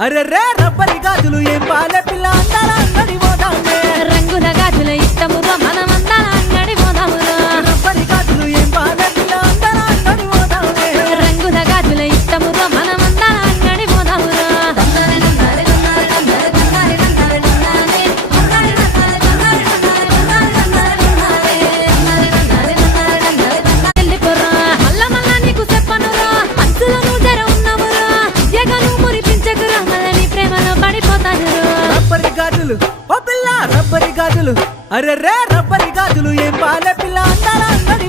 అరే రే రబ్బరి గాజులు ఏం బాలే పిల్ల అందాల అంగడి పోదామే రంగుల గాజుల ఇష్టముగా మనమందర అంగడి పోదామురా రబ్బరి గాజులు ఏం బాలే పిల్ల అందాల అంగడి పోదామే రంగుల గాజుల ఇష్టముగా మనమందర అంగడి పోదామురా మల్ల మల్ల నీకు చెప్పనురా మనసులో నువ్వు జర ఉన్నవురా ఎగను మురిపించకురా మళ్ళీ నీ ప్రేమలో పడిపోతానురా రబ్బరి గాజులు ఓ పిల్ల రబ్బరి గాజులు అరే రే రబ్బరి గాజులు ఏం బాలే పిల్ల అందాల అంగడి